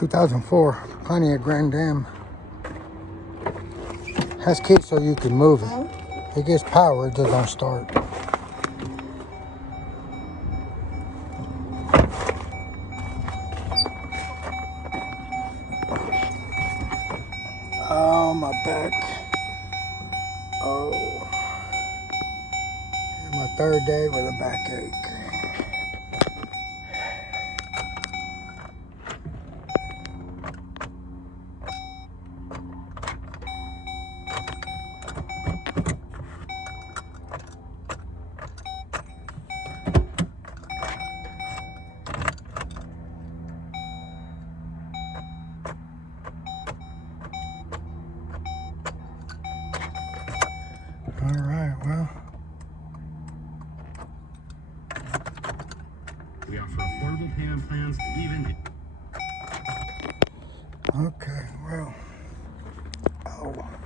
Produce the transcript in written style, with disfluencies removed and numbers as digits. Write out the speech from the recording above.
2004 Pontiac Grand Dam. Has keys so you can move it. It gets power, it just don't start. Oh, my back. Oh. And my third day with a backache. All right, well. We offer affordable payment plans to even. Okay, well. Oh.